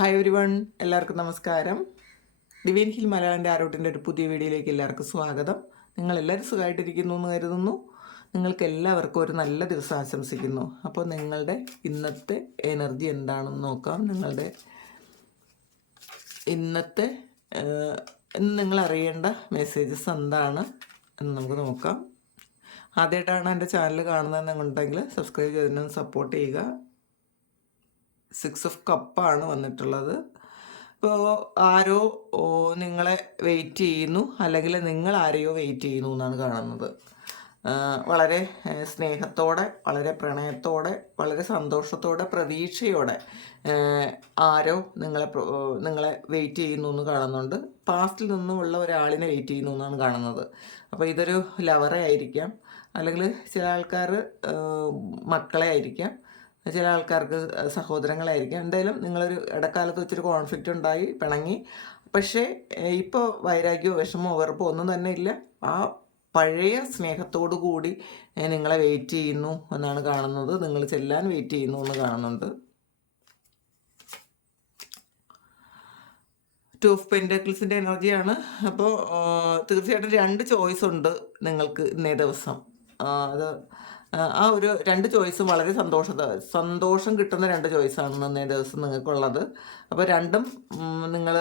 Hi every one, എല്ലാവർക്കും നമസ്കാരം. Divine hill മലയാളൻ്റെ ആരോട്ടിൻ്റെ ഒരു പുതിയ വീഡിയോയിലേക്ക് എല്ലാവർക്കും സ്വാഗതം. നിങ്ങളെല്ലാവരും സുഖമായിട്ടിരിക്കുന്നു എന്ന് കരുതുന്നു. നിങ്ങൾക്ക് എല്ലാവർക്കും ഒരു നല്ല ദിവസം ആശംസിക്കുന്നു. അപ്പോൾ നിങ്ങളുടെ ഇന്നത്തെ എനർജി എന്താണെന്ന് നോക്കാം. നിങ്ങളുടെ ഇന്നത്തെ ഇന്ന് നിങ്ങൾ അറിയേണ്ട മെസ്സേജസ് എന്താണ് എന്ന് നമുക്ക് നോക്കാം. ആദ്യമായിട്ടാണ് എൻ്റെ ചാനൽ കാണുന്നതെന്നുണ്ടെങ്കിൽ സബ്സ്ക്രൈബ് ചെയ്തിട്ട് സപ്പോർട്ട് ചെയ്യുക. 6 ഓഫ് കപ്പാണ് വന്നിട്ടുള്ളത്. ഇപ്പോൾ ആരോ നിങ്ങളെ വെയിറ്റ് ചെയ്യുന്നു, അല്ലെങ്കിൽ നിങ്ങൾ ആരെയോ വെയിറ്റ് ചെയ്യുന്നു എന്നാണ് കാണുന്നത്. വളരെ സ്നേഹത്തോടെ, വളരെ പ്രണയത്തോടെ, വളരെ സന്തോഷത്തോടെ, പ്രതീക്ഷയോടെ ആരോ നിങ്ങളെ വെയിറ്റ് ചെയ്യുന്നു എന്ന് കാണുന്നുണ്ട്. പാസ്റ്റിൽ നിന്നുമുള്ള ഒരാളിനെ വെയിറ്റ് ചെയ്യുന്നു എന്നാണ് കാണുന്നത്. അപ്പോൾ ഇതൊരു ലവറെ ആയിരിക്കാം, അല്ലെങ്കിൽ ചില ആൾക്കാർ മക്കളെ ആയിരിക്കാം, ചില ആൾക്കാർക്ക് സഹോദരങ്ങളായിരിക്കും. എന്തായാലും നിങ്ങളൊരു ഇടക്കാലത്ത് വെച്ചൊരു കോൺഫ്ലിക്റ്റ് ഉണ്ടായി, പിണങ്ങി. പക്ഷേ ഇപ്പോൾ വൈരാഗ്യമോ വിഷമോ വെറുപ്പോ ഒന്നും തന്നെ ഇല്ല. ആ പഴയ സ്നേഹത്തോടു കൂടി നിങ്ങളെ വെയിറ്റ് ചെയ്യുന്നു എന്നാണ് കാണുന്നത്. നിങ്ങൾ ചെല്ലാൻ വെയിറ്റ് ചെയ്യുന്നു എന്ന് കാണുന്നുണ്ട്. 2 ഓഫ് പെൻറ്റക്കിൾസിൻ്റെ എനർജിയാണ്. അപ്പോൾ തീർച്ചയായിട്ടും 2 ചോയ്സ് ഉണ്ട് നിങ്ങൾക്ക് ഇന്നേ ദിവസം. അത് ആ ഒരു 2 ചോയ്സും വളരെ സന്തോഷം കിട്ടുന്ന 2 ചോയ്സാണ് ഇന്നേ ദിവസം നിങ്ങൾക്കുള്ളത്. അപ്പോൾ രണ്ടും നിങ്ങൾ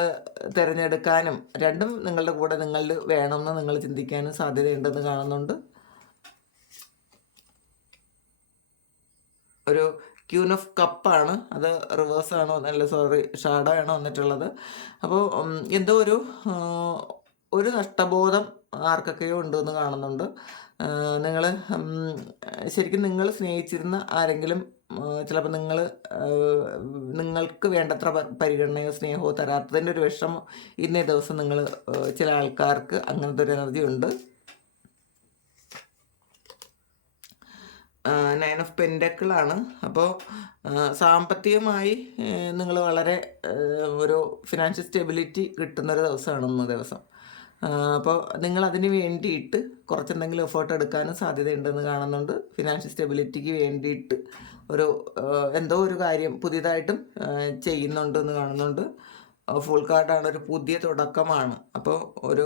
തിരഞ്ഞെടുക്കാനും, രണ്ടും നിങ്ങളുടെ കൂടെ നിങ്ങളിൽ വേണമെന്ന് നിങ്ങൾ ചിന്തിക്കാനും സാധ്യതയുണ്ടെന്ന് കാണുന്നുണ്ട്. ഒരു ക്യൂൻ ഓഫ് കപ്പാണ്, അത് റിവേഴ്സാണോ അല്ല ഷാഡോ ആണോ വന്നിട്ടുള്ളത്. അപ്പോൾ എന്തോ ഒരു നഷ്ടബോധം ആർക്കൊക്കെയോ ഉണ്ടെന്ന് കാണുന്നുണ്ട്. നിങ്ങൾ ശരിക്കും നിങ്ങൾ സ്നേഹിച്ചിരുന്ന ആരെങ്കിലും ചിലപ്പോൾ നിങ്ങൾക്ക് വേണ്ടത്ര പരിഗണനയോ സ്നേഹമോ തരാത്തതിൻ്റെ ഒരു വിഷമം ഇന്നേ ദിവസം ചില ആൾക്കാർക്ക് അങ്ങനത്തെ ഒരു എനർജി ഉണ്ട്. 9 ഓഫ് പെൻറ്റക്കിളാണ്. അപ്പോൾ സാമ്പത്തികമായി നിങ്ങൾ വളരെ ഒരു ഫിനാൻഷ്യൽ സ്റ്റെബിലിറ്റി കിട്ടുന്നൊരു ദിവസമാണ് ഇന്ന് ദിവസം. അപ്പോൾ നിങ്ങൾ അതിന് വേണ്ടിയിട്ട് കുറച്ചെന്തെങ്കിലും എഫേർട്ട് എടുക്കാനും സാധ്യതയുണ്ടെന്ന് കാണുന്നുണ്ട്. ഫിനാൻഷ്യൽ സ്റ്റെബിലിറ്റിക്ക് വേണ്ടിയിട്ട് എന്തോ ഒരു കാര്യം പുതിയതായിട്ടും ചെയ്യുന്നുണ്ടെന്ന് കാണുന്നുണ്ട്. ഫുൾ കാർഡാണ്, ഒരു പുതിയ തുടക്കമാണ്. അപ്പോൾ ഒരു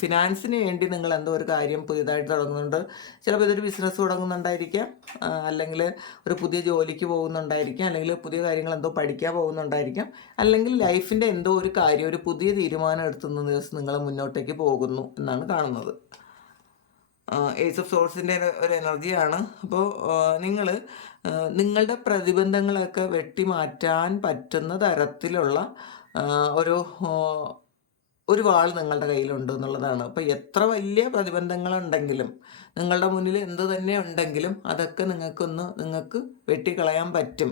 ഫിനാൻസിന് വേണ്ടി നിങ്ങൾ എന്തോ ഒരു കാര്യം പുതിയതായിട്ട് തുടങ്ങുന്നുണ്ട്. ചിലപ്പോൾ ഇതൊരു ബിസിനസ് തുടങ്ങുന്നുണ്ടായിരിക്കാം, അല്ലെങ്കിൽ ഒരു പുതിയ ജോലിക്ക് പോകുന്നുണ്ടായിരിക്കാം, അല്ലെങ്കിൽ പുതിയ കാര്യങ്ങൾ എന്തോ പഠിക്കാൻ പോകുന്നുണ്ടായിരിക്കാം, അല്ലെങ്കിൽ ലൈഫിൻ്റെ എന്തോ ഒരു കാര്യം, ഒരു പുതിയ തീരുമാനം എടുത്തുന്ന ദിവസം നിങ്ങൾ മുന്നോട്ടേക്ക് പോകുന്നു എന്നാണ് കാണുന്നത്. ഏസ് ഓഫ് സോഴ്സിൻ്റെ ഒരു എനർജിയാണ്. അപ്പോൾ നിങ്ങൾ നിങ്ങളുടെ പ്രതിബന്ധങ്ങളൊക്കെ വെട്ടിമാറ്റാൻ പറ്റുന്ന തരത്തിലുള്ള ഒരു വാൾ നിങ്ങളുടെ കയ്യിലുണ്ട് എന്നുള്ളതാണ്. അപ്പോൾ എത്ര വലിയ പ്രതിബന്ധങ്ങളുണ്ടെങ്കിലും, നിങ്ങളുടെ മുന്നിൽ എന്ത് തന്നെ ഉണ്ടെങ്കിലും അതൊക്കെ നിങ്ങൾക്ക് വെട്ടിക്കളയാൻ പറ്റും.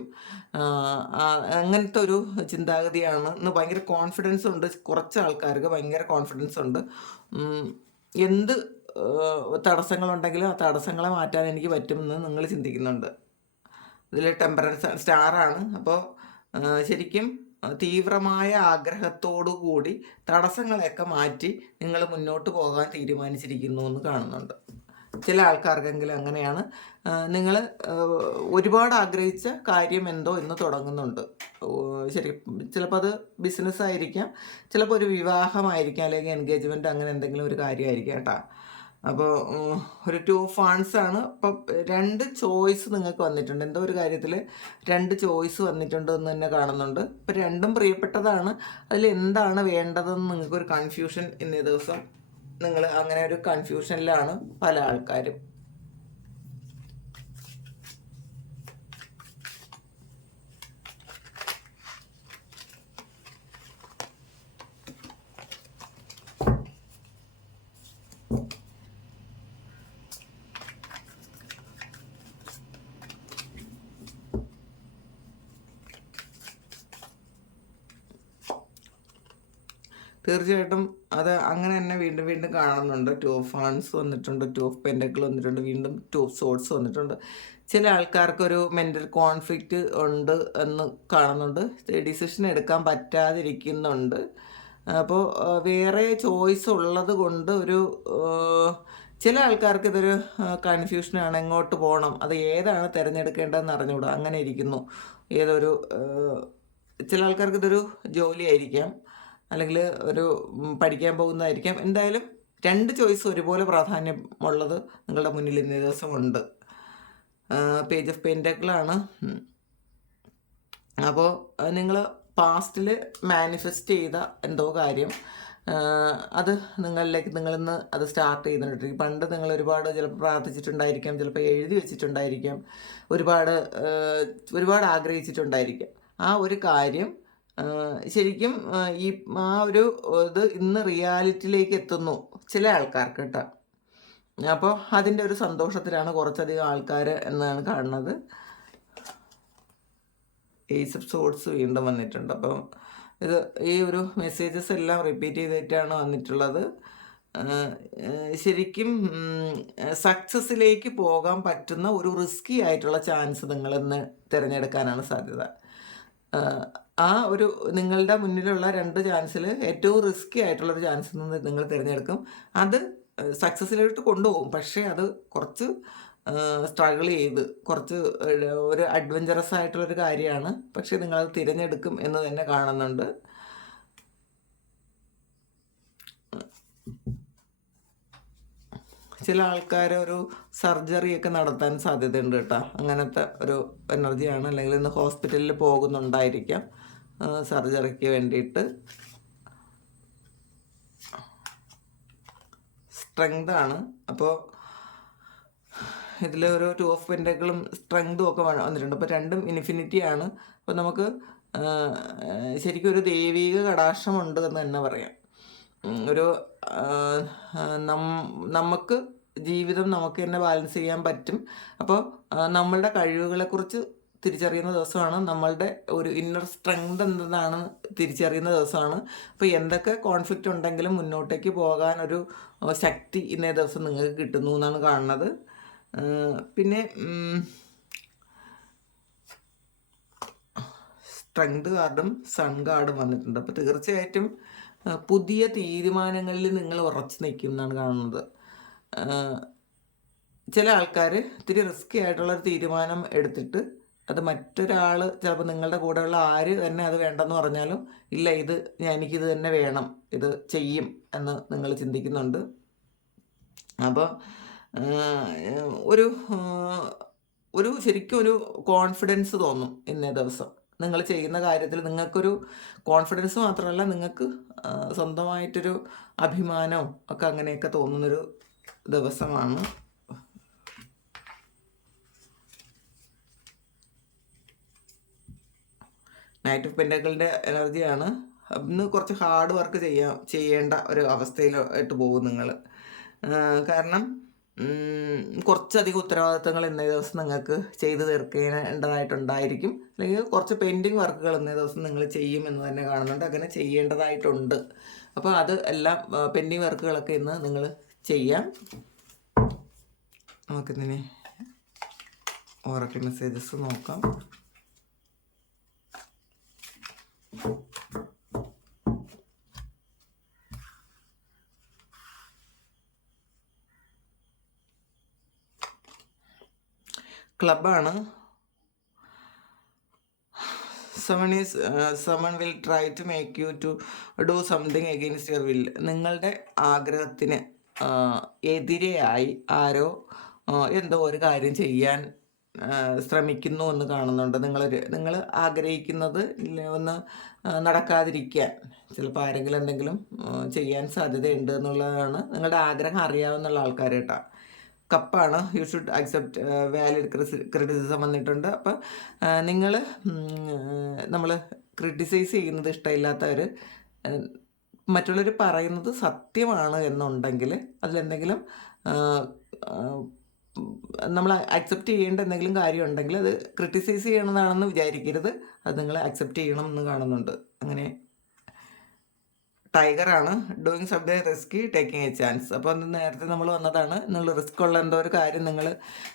അങ്ങനത്തെ ഒരു ചിന്താഗതിയാണ് ഇന്ന്. ഭയങ്കര കോൺഫിഡൻസ് ഉണ്ട്, കുറച്ച് ആൾക്കാർക്ക് ഭയങ്കര കോൺഫിഡൻസ് ഉണ്ട്. എന്ത് തടസ്സങ്ങളുണ്ടെങ്കിലും ആ തടസ്സങ്ങളെ മാറ്റാൻ എനിക്ക് പറ്റുമെന്ന് നിങ്ങൾ ചിന്തിക്കുന്നുണ്ട്. ഇതിൽ ടെമ്പറൻസ് സ്റ്റാറാണ്. അപ്പോൾ ശരിക്കും തീവ്രമായ ആഗ്രഹത്തോടു കൂടി തടസ്സങ്ങളെയൊക്കെ മാറ്റി നിങ്ങൾ മുന്നോട്ട് പോകാൻ തീരുമാനിച്ചിരിക്കുന്നു എന്ന് കാണുന്നുണ്ട്. ചില ആൾക്കാർക്കെങ്കിലും അങ്ങനെയാണ്. നിങ്ങൾ ഒരുപാട് ആഗ്രഹിച്ച കാര്യം എന്തോ ഇന്ന് തുടങ്ങുന്നുണ്ട്. ശരി, ചിലപ്പോൾ അത് ബിസിനസ് ആയിരിക്കാം, ചിലപ്പോൾ ഒരു വിവാഹമായിരിക്കാം, അല്ലെങ്കിൽ എൻഗേജ്മെൻറ്റ്, അങ്ങനെ എന്തെങ്കിലും ഒരു കാര്യമായിരിക്കാം കേട്ടോ. അപ്പോൾ ഒരു 2 ഓഫ് വാണ്ട്സ് ആണ്. അപ്പം 2 ചോയ്സ് നിങ്ങൾക്ക് വന്നിട്ടുണ്ട്. എന്തോ ഒരു കാര്യത്തിൽ 2 ചോയ്സ് വന്നിട്ടുണ്ട് എന്ന് തന്നെ കാണുന്നുണ്ട്. ഇപ്പം രണ്ടും പ്രിയപ്പെട്ടതാണ്. അതിൽ എന്താണ് വേണ്ടതെന്ന് നിങ്ങൾക്കൊരു കൺഫ്യൂഷൻ ഇന്നേ ദിവസം, നിങ്ങൾ അങ്ങനെ ഒരു കൺഫ്യൂഷനിലാണ് പല ആൾക്കാരും. തീർച്ചയായിട്ടും അത് അങ്ങനെ തന്നെ വീണ്ടും വീണ്ടും കാണുന്നുണ്ട്. 2 ഓഫ് വാണ്ട്സ് വന്നിട്ടുണ്ട്, 2 ഓഫ് പെൻറ്റക്കിൾ വന്നിട്ടുണ്ട്, വീണ്ടും 2 ഓഫ് സോർഡ്സ് വന്നിട്ടുണ്ട്. ചില ആൾക്കാർക്കൊരു മെൻ്റൽ കോൺഫ്ലിക്റ്റ് ഉണ്ട് എന്ന് കാണുന്നുണ്ട്. ഡിസിഷൻ എടുക്കാൻ പറ്റാതിരിക്കുന്നുണ്ട്. അപ്പോൾ വേറെ ചോയ്സ് ഉള്ളത് കൊണ്ട് ചില ആൾക്കാർക്ക് ഇതൊരു കൺഫ്യൂഷനാണ്. എങ്ങോട്ട് പോകണം, അത് ഏതാണ് തിരഞ്ഞെടുക്കേണ്ടതെന്ന് അറിഞ്ഞുകൂടാ, അങ്ങനെ ഇരിക്കുന്നു. ഏതൊരു ചില ആൾക്കാർക്ക് ഇതൊരു ജോലിയായിരിക്കാം, അല്ലെങ്കിൽ ഒരു പഠിക്കാൻ പോകുന്നതായിരിക്കാം. എന്തായാലും 2 ചോയ്സ് ഒരുപോലെ പ്രാധാന്യമുള്ളത് നിങ്ങളുടെ മുന്നിൽ ഇന്നേ ദിവസമുണ്ട്. പേജ് ഓഫ് പെൻറ്റക്കിളാണ്. അപ്പോൾ നിങ്ങൾ പാസ്റ്റിൽ മാനിഫെസ്റ്റ് ചെയ്ത എന്തോ കാര്യം, അത് നിങ്ങളിന്ന് അത് സ്റ്റാർട്ട് ചെയ്യുന്നുണ്ട്. പണ്ട് നിങ്ങൾ ഒരുപാട് ചിലപ്പോൾ പ്രാർത്ഥിച്ചിട്ടുണ്ടായിരിക്കാം, ചിലപ്പോൾ എഴുതി വെച്ചിട്ടുണ്ടായിരിക്കാം, ഒരുപാട് ആഗ്രഹിച്ചിട്ടുണ്ടായിരിക്കാം. ആ ഒരു കാര്യം ശരിക്കും ഈ ആ ഒരു ഇത് ഇന്ന് റിയാലിറ്റിയിലേക്ക് എത്തുന്നു ചില ആൾക്കാർക്ക് കേട്ടോ. അപ്പോൾ അതിൻ്റെ ഒരു സന്തോഷത്തിലാണ് കുറച്ചധികം ആൾക്കാർ എന്നാണ് കാണുന്നത്. ഏസ് ഓഫ് സോർട്സ് വീണ്ടും വന്നിട്ടുണ്ട്. അപ്പം ഇത് ഈ ഒരു മെസ്സേജസ് എല്ലാം റിപ്പീറ്റ് ചെയ്തിട്ടാണ് വന്നിട്ടുള്ളത്. ശരിക്കും സക്സസ്സിലേക്ക് പോകാൻ പറ്റുന്ന ഒരു റിസ്കി ആയിട്ടുള്ള ചാൻസ് നിങ്ങളിന്ന് തിരഞ്ഞെടുക്കാനാണ് സാധ്യത. ആ ഒരു നിങ്ങളുടെ മുന്നിലുള്ള 2 ചാൻസിൽ ഏറ്റവും റിസ്കി ആയിട്ടുള്ളൊരു ചാൻസ് നിങ്ങൾ തിരഞ്ഞെടുക്കും. അത് സക്സസ്സിലോട്ട് കൊണ്ടുപോകും, പക്ഷേ അത് കുറച്ച് സ്ട്രഗിൾ ചെയ്ത് കുറച്ച് ഒരു അഡ്വഞ്ചറസ് ആയിട്ടുള്ളൊരു കാര്യമാണ്. പക്ഷേ നിങ്ങളത് തിരഞ്ഞെടുക്കും എന്ന് തന്നെ കാണുന്നുണ്ട്. ചില ആൾക്കാർ ഒരു സർജറിയൊക്കെ നടത്താൻ സാധ്യതയുണ്ട് കേട്ടോ. അങ്ങനത്തെ ഒരു എനർജിയാണ്. അല്ലെങ്കിൽ ഇന്ന് ഹോസ്പിറ്റലിൽ പോകുന്നുണ്ടായിരിക്കാം സർജറിക്ക് വേണ്ടിയിട്ട്. സ്ട്രെങ്ത് ആണ്. അപ്പോൾ ഇതിൽ ഒരു 2 ഓഫ് പെൻറ്റക്കിളും സ്ട്രെങ്തും ഒക്കെ വന്നിട്ടുണ്ട്. അപ്പോൾ രണ്ടും ഇൻഫിനിറ്റിയാണ്. അപ്പോൾ നമുക്ക് ശരിക്കും ഒരു ദൈവിക കടാക്ഷമുണ്ട് എന്ന് തന്നെ പറയാം. ഒരു നമുക്ക് ജീവിതം നമുക്ക് തന്നെ ബാലൻസ് ചെയ്യാൻ പറ്റും. അപ്പോൾ നമ്മളുടെ കഴിവുകളെക്കുറിച്ച് തിരിച്ചറിയുന്ന ദിവസമാണ്. നമ്മളുടെ ഒരു ഇന്നർ സ്ട്രെങ്ത് എന്താണ് തിരിച്ചറിയുന്ന ദിവസമാണ്. അപ്പോൾ എന്തൊക്കെ കോൺഫ്ലിക്റ്റ് ഉണ്ടെങ്കിലും മുന്നോട്ടേക്ക് പോകാൻ ഒരു ശക്തി ഇന്നേ ദിവസം നിങ്ങൾക്ക് കിട്ടുന്നു എന്നാണ് കാണുന്നത്. പിന്നെ സ്ട്രെങ്ത് കാർഡും സൺ കാർഡും വന്നിട്ടുണ്ട്. അപ്പോൾ തീർച്ചയായിട്ടും പുതിയ തീരുമാനങ്ങളിൽ നിങ്ങൾ ഉറച്ചു നിൽക്കും എന്നാണ് കാണുന്നത്. ചില ആൾക്കാർ ഇത്തിരി റിസ്കി ആയിട്ടുള്ളൊരു തീരുമാനം എടുത്തിട്ട് അത് മറ്റൊരാൾ ചിലപ്പോൾ നിങ്ങളുടെ കൂടെയുള്ള ആര് തന്നെ അത് വേണ്ടെന്ന് പറഞ്ഞാലും ഇല്ല, എനിക്കിത് തന്നെ വേണം, ഇത് ചെയ്യും എന്ന് നിങ്ങൾ ചിന്തിക്കുന്നുണ്ട്. അപ്പോൾ ഒരു ശരിക്കും ഒരു കോൺഫിഡൻസ് തോന്നും ഇന്നേ ദിവസം. നിങ്ങൾ ചെയ്യുന്ന കാര്യത്തിൽ നിങ്ങൾക്കൊരു കോൺഫിഡൻസ് മാത്രമല്ല, നിങ്ങൾക്ക് സ്വന്തമായിട്ടൊരു അഭിമാനവും ഒക്കെ അങ്ങനെയൊക്കെ തോന്നുന്നൊരു ദിവസമാണ്. നൈറ്റ് ഓഫ് പെൻറ്റക്കിളിൻ്റെ എനർജിയാണ്. ഇന്ന് കുറച്ച് ഹാർഡ് വർക്ക് ചെയ്യേണ്ട ഒരു അവസ്ഥയിലായിട്ട് പോകും നിങ്ങൾ. കാരണം കുറച്ചധികം ഉത്തരവാദിത്തങ്ങൾ ഇന്നേ ദിവസം നിങ്ങൾക്ക് ചെയ്തു തീർക്കേണ്ടതായിട്ടുണ്ടായിരിക്കും. അല്ലെങ്കിൽ കുറച്ച് പെൻഡിങ് വർക്കുകൾ ഇന്നേ ദിവസം നിങ്ങൾ ചെയ്യും എന്ന് തന്നെ കാണുന്നുണ്ട്. അങ്ങനെ ചെയ്യേണ്ടതായിട്ടുണ്ട്. അപ്പോൾ അത് എല്ലാം പെൻഡിങ് വർക്കുകളൊക്കെ ഇന്ന് നിങ്ങൾ ചെയ്യാം. നമുക്കിതിന് ഓറക്കിൾ മെസ്സേജസ് നോക്കാം. ക്ലബാണ്. someone will try to make you to do something against your will. നിങ്ങളുടെ ആഗ്രഹത്തിന് എതിരെയായി ആരോ എന്തോ ഒരു കാര്യം ചെയ്യാൻ ശ്രമിക്കുന്നു എന്ന് കാണുന്നുണ്ട്. നിങ്ങൾ ആഗ്രഹിക്കുന്നത് ഒന്ന് നടക്കാതിരിക്കാൻ ചിലപ്പോൾ ആരെങ്കിലും എന്തെങ്കിലും ചെയ്യാൻ സാധ്യതയുണ്ട് എന്നുള്ളതാണ് നിങ്ങളുടെ ആഗ്രഹം അറിയാവുന്നുള്ള ആൾക്കാർ കേട്ടോ. കപ്പാണ്. You should accept valid criticism വന്നിട്ടുണ്ട്. അപ്പം നമ്മൾ ക്രിട്ടിസൈസ് ചെയ്യുന്നത് ഇഷ്ടമില്ലാത്തവർ, മറ്റുള്ളവർ പറയുന്നത് സത്യമാണ് എന്നുണ്ടെങ്കിൽ അതിലെന്തെങ്കിലും നമ്മൾ അക്സെപ്റ്റ് ചെയ്യേണ്ട എന്തെങ്കിലും കാര്യം ഉണ്ടെങ്കിൽ അത് ക്രിട്ടിസൈസ് ചെയ്യണതാണെന്ന് വിചാരിക്കരുത്. അത് നിങ്ങൾ അക്സെപ്റ്റ് ചെയ്യണം എന്ന് കാണുന്നുണ്ട്. അങ്ങനെ ടൈഗറാണ്. Doing something risky taking a chance. അപ്പോൾ അത് നേരത്തെ നമ്മൾ വന്നതാണ്. നിങ്ങൾ റിസ്ക് ഉള്ള എന്തോ ഒരു കാര്യം നിങ്ങൾ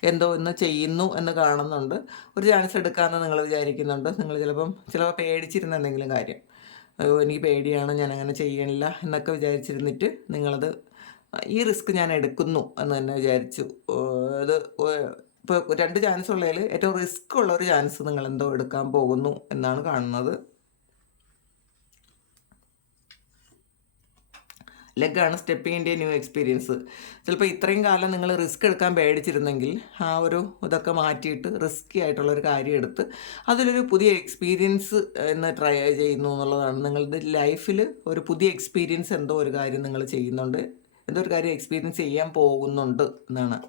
എന്തോ ഇന്ന് ചെയ്യുന്നു എന്ന് കാണുന്നുണ്ട്. ഒരു ചാൻസ് എടുക്കാമെന്ന് നിങ്ങൾ വിചാരിക്കുന്നുണ്ട്. നിങ്ങൾ ചിലപ്പോൾ പേടിച്ചിരുന്ന എന്തെങ്കിലും കാര്യം, എനിക്ക് പേടിയാണ്, ഞാൻ അങ്ങനെ ചെയ്യണില്ല എന്നൊക്കെ വിചാരിച്ചിരുന്നിട്ട് നിങ്ങളത് ഈ റിസ്ക് ഞാൻ എടുക്കുന്നു എന്ന് തന്നെ വിചാരിച്ചു. അത് ഇപ്പോൾ 2 ചാൻസ് ഉള്ളതിൽ ഏറ്റവും റിസ്ക് ഉള്ള ഒരു ചാൻസ് നിങ്ങളെന്തോ എടുക്കാൻ പോകുന്നു എന്നാണ് കാണുന്നത്. ലെഗാണ് stepping in a new experience. ചിലപ്പോൾ ഇത്രയും കാലം നിങ്ങൾ റിസ്ക് എടുക്കാൻ പേടിച്ചിരുന്നെങ്കിൽ ആ ഒരു ഇതൊക്കെ മാറ്റിയിട്ട് റിസ്ക്കി ആയിട്ടുള്ളൊരു കാര്യം എടുത്ത് അതിലൊരു പുതിയ എക്സ്പീരിയൻസ് എന്ന് ട്രൈ ചെയ്യുന്നു എന്നുള്ളതാണ്. നിങ്ങളുടെ ലൈഫിൽ ഒരു പുതിയ എക്സ്പീരിയൻസ് എന്തോ ഒരു കാര്യം നിങ്ങൾ ചെയ്യുന്നുണ്ട്, എന്തോ ഒരു കാര്യം എക്സ്പീരിയൻസ് ചെയ്യാൻ പോകുന്നുണ്ട് എന്നാണ്.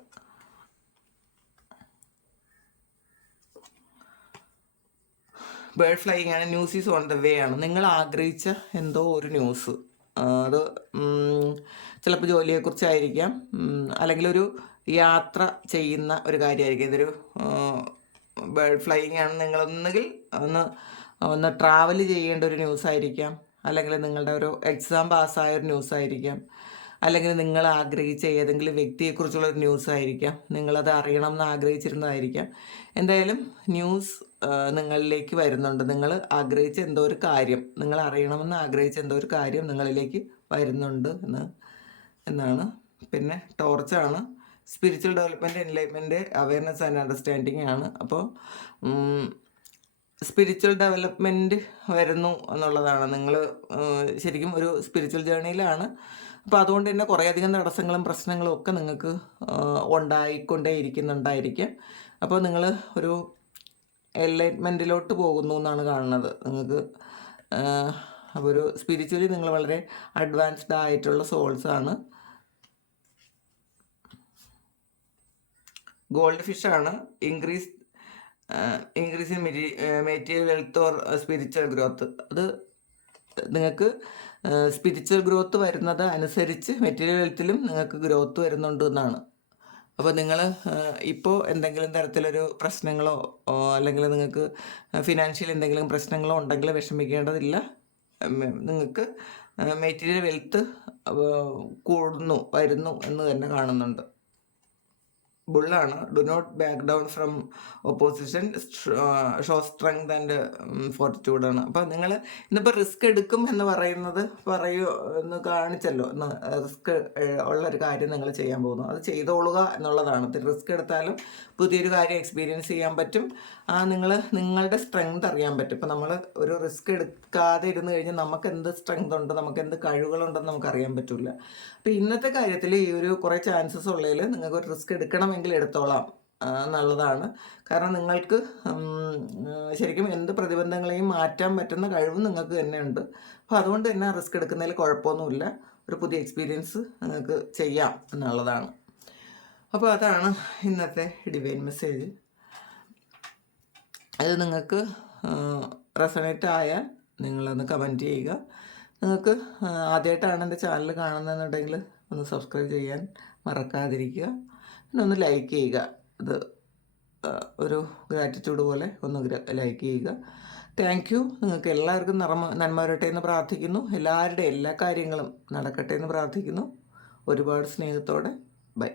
ബേർഡ് ഫ്ലൈയിങ് ആണ്. News is on the way ആണ്. നിങ്ങൾ ആഗ്രഹിച്ച എന്തോ ഒരു ന്യൂസ്, അത് ചിലപ്പോൾ ജോലിയെക്കുറിച്ചായിരിക്കാം, അല്ലെങ്കിൽ ഒരു യാത്ര ചെയ്യുന്ന ഒരു കാര്യമായിരിക്കും. ഇതൊരു ബേർഡ് ഫ്ലൈയിങ് ആണ്. നിങ്ങളൊന്നുകിൽ ഒന്ന് ട്രാവൽ ചെയ്യേണ്ട ഒരു ന്യൂസായിരിക്കാം, അല്ലെങ്കിൽ നിങ്ങളുടെ ഒരു എക്സാം പാസ്സായ ഒരു ന്യൂസായിരിക്കാം, അല്ലെങ്കിൽ നിങ്ങൾ ആഗ്രഹിച്ച ഏതെങ്കിലും വ്യക്തിയെക്കുറിച്ചുള്ളൊരു ന്യൂസായിരിക്കാം, നിങ്ങളത് അറിയണം എന്ന് ആഗ്രഹിച്ചിരുന്നതായിരിക്കാം. എന്തായാലും ന്യൂസ് നിങ്ങളിലേക്ക് വരുന്നുണ്ട്. നിങ്ങൾ ആഗ്രഹിച്ച എന്തോ ഒരു കാര്യം, നിങ്ങൾ അറിയണമെന്ന് ആഗ്രഹിച്ച എന്തോ ഒരു കാര്യം നിങ്ങളിലേക്ക് വരുന്നുണ്ട് എന്നാണ്. പിന്നെ ടോർച്ചാണ്. Spiritual development, enlightenment, awareness and understanding ആണ്. അപ്പോൾ സ്പിരിച്വൽ ഡെവലപ്മെൻറ്റ് വരുന്നു എന്നുള്ളതാണ്. നിങ്ങൾ ശരിക്കും ഒരു സ്പിരിച്വൽ ജേർണിയിലാണ്. അപ്പോൾ അതുകൊണ്ട് തന്നെ കുറേയധികം തടസ്സങ്ങളും പ്രശ്നങ്ങളും ഒക്കെ നിങ്ങൾക്ക് ഉണ്ടായിക്കൊണ്ടേ ഇരിക്കുന്നുണ്ടായിരിക്കും. അപ്പോൾ നിങ്ങൾ ഒരു എൻലൈറ്റ്മെൻറ്റിലോട്ട് പോകുന്നു എന്നാണ് കാണുന്നത് നിങ്ങൾക്ക്. അപ്പോൾ ഒരു സ്പിരിച്വലി നിങ്ങൾ വളരെ അഡ്വാൻസ്ഡ് ആയിട്ടുള്ള സോൾസാണ്. ഗോൾഡ് ഫിഷാണ്. Increase in material wealth or spiritual growth. അത് നിങ്ങൾക്ക് സ്പിരിച്വൽ ഗ്രോത്ത് വരുന്നത് അനുസരിച്ച് മെറ്റീരിയൽ വെൽത്തിലും നിങ്ങൾക്ക് ഗ്രോത്ത് വരുന്നുണ്ട് എന്നാണ്. അപ്പോൾ നിങ്ങൾ ഇപ്പോൾ എന്തെങ്കിലും തരത്തിലൊരു പ്രശ്നങ്ങളോ അല്ലെങ്കിൽ നിങ്ങൾക്ക് ഫിനാൻഷ്യൽ എന്തെങ്കിലും പ്രശ്നങ്ങളോ ഉണ്ടെങ്കിൽ വിഷമിക്കേണ്ടതില്ല. നിങ്ങൾക്ക് മെറ്റീരിയൽ വെൽത്ത് വരുന്നു എന്ന് തന്നെ കാണുന്നുണ്ട്. ബുള്ളാണ്. Do not back down from opposition, show strength and ഫോർട്ടിറ്റ്യൂഡാണ്. അപ്പോൾ നിങ്ങൾ ഇന്നിപ്പോൾ റിസ്ക് എടുക്കും എന്ന് പറയുന്നത് എന്ന് കാണിച്ചല്ലോ. റിസ്ക് ഉള്ളൊരു കാര്യം നിങ്ങൾ ചെയ്യാൻ പോകുന്നു, അത് ചെയ്തോളുക എന്നുള്ളതാണ്. റിസ്ക് എടുത്താലും പുതിയൊരു കാര്യം എക്സ്പീരിയൻസ് ചെയ്യാൻ പറ്റും. നിങ്ങളുടെ സ്ട്രെങ്ത് അറിയാൻ പറ്റും. ഇപ്പോൾ നമ്മൾ ഒരു റിസ്ക് എടുക്കാതെ ഇരുന്ന് കഴിഞ്ഞാൽ നമുക്ക് എന്ത് സ്ട്രെങ്ത് ഉണ്ട്, നമുക്ക് എന്ത് കഴിവുകളുണ്ടെന്ന് നമുക്ക് അറിയാൻ പറ്റില്ല. അപ്പോൾ ഇന്നത്തെ കാര്യത്തിൽ ഈ ഒരു കുറേ ചാൻസസ് ഉള്ളതിൽ നിങ്ങൾക്ക് ഒരു റിസ്ക് എടുക്കണമെങ്കിൽ എടുത്തോളാം എന്നുള്ളതാണ്. കാരണം നിങ്ങൾക്ക് ശരിക്കും എന്ത് പ്രതിബന്ധങ്ങളെയും മാറ്റാൻ പറ്റുന്ന കഴിവ് നിങ്ങൾക്ക് തന്നെ ഉണ്ട്. അപ്പോൾ അതുകൊണ്ട് തന്നെ റിസ്ക് എടുക്കുന്നതിൽ കുഴപ്പമൊന്നുമില്ല. ഒരു പുതിയ എക്സ്പീരിയൻസ് നിങ്ങൾക്ക് ചെയ്യാം എന്നുള്ളതാണ്. അപ്പോൾ അതാണ് ഇന്നത്തെ ഡിവൈൻ മെസ്സേജ്. അത് നിങ്ങൾക്ക് റെസണേറ്റ് ആയാൽ നിങ്ങളൊന്ന് കമൻറ്റ് ചെയ്യുക. നിങ്ങൾക്ക് ആദ്യമായിട്ടാണ് എൻ്റെ ചാനൽ കാണുന്നതെന്നുണ്ടെങ്കിൽ ഒന്ന് സബ്സ്ക്രൈബ് ചെയ്യാൻ മറക്കാതിരിക്കുക. പിന്നെ ഒന്ന് ലൈക്ക് ചെയ്യുക. ഇത് ഒരു ഗ്രാറ്റിറ്റ്യൂഡ് പോലെ ഒന്ന് ലൈക്ക് ചെയ്യുക. Thank you. നിങ്ങൾക്ക് എല്ലാവർക്കും നന്മ വരട്ടെ എന്ന് പ്രാർത്ഥിക്കുന്നു. എല്ലാവരുടെയും എല്ലാ കാര്യങ്ങളും നടക്കട്ടെ എന്ന് പ്രാർത്ഥിക്കുന്നു. ഒരുപാട് സ്നേഹത്തോടെ. ബൈ.